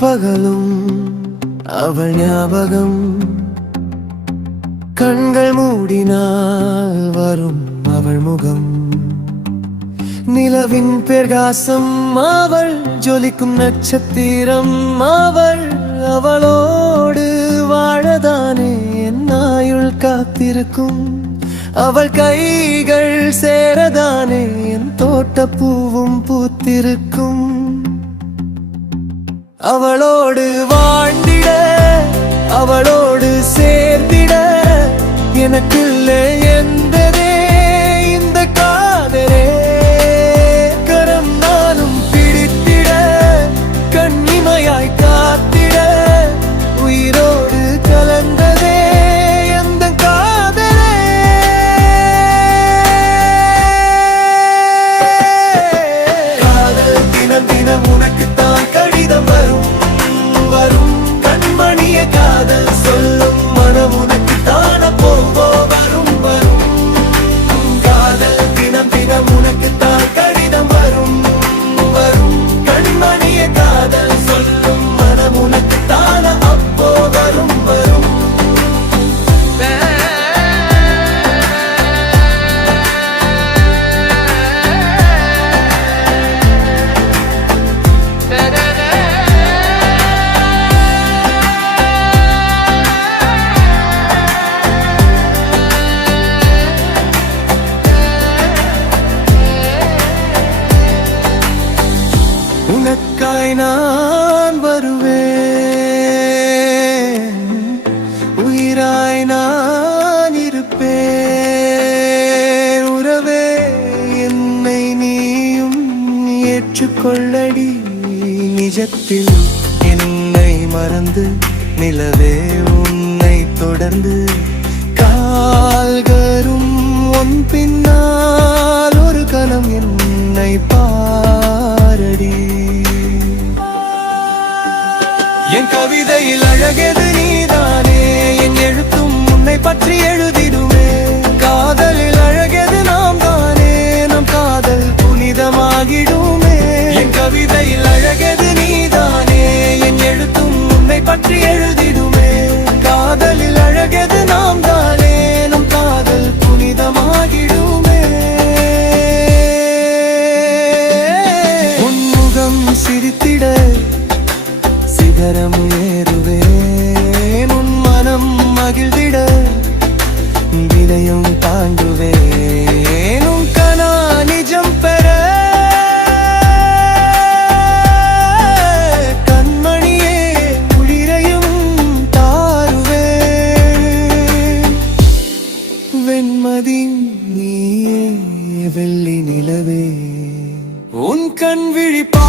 பகலும் அவள் ஞாபகம், கண்கள் மூடினால் வரும் அவள் முகம். நிலவின் பிரகாசம் அவள், ஜொலிக்கும் நட்சத்திரம் அவள். அவளோடு வாழதானே என் ஆயுள் காத்திருக்கும். அவள் கைகள் சேரதானே என் தோட்ட பூவும் பூத்திருக்கும். அவளோடு வாழ்ந்திட, அவளோடு சேர்ந்திட, எனக்குள்ளே எந்ததே இந்த காதலே. கரம் நானும் பிடித்திட, கண்ணிமையாய் காத்திட, உயிரோடு கலந்ததே எந்த காதலே. காதல் தினம் தினம் உனக்குத்தான் கடிதம் வரும் வரும். கண்மணிய காதல் சொல்லும் மனம் உனக்குத்தான போவோ வரும் வரும். காதல் தினம் தினம் உனக்குத்தான் கடிதம் வரும் வரும். கண்மணிய காதல் சொல்லும் மனம் உனக்குத்தான அப்போ வரும் வரும். உனக்காய் நான் வருவேன், உயிராய் நான் இருப்பேன். உறவே என்னை நீயும் ஏற்றுக்கொள்ளடி. நிஜத்தில் என்னை மறந்து, நிலவே உன்னை தொடர்ந்து, கால்கரும் உன் பின்னால் ஒரு கணம் என்னை பாரடி. என் கவிதையில் அழகெது நீதானே, என் எழுத்தும் உன்னை பற்றி எழுதிடுமே. காதலில் அழகெது நாம் தானே, நம் காதல் புனிதமாகிடுமே. என் கவிதையில் அழகெது நீதானே, என் எழுத்தும் உன்னை பற்றி எழுதிடுமே. காதலில் அழகெது நாம் தானே, நம் காதல் புனிதமாகிடுமே. உன்முகம் சிரித்திட சிகரம் ஏறுவேன். உன் மனம் மகிழ்ந்திட விலையும் தாண்டுவேன். உன் கனா நிஜம் பெற கண்மணியே உயிரையும் தாருவேன். வெண்மதி நீயே வெள்ளி நிலவே, உன் கண் விழிப்ப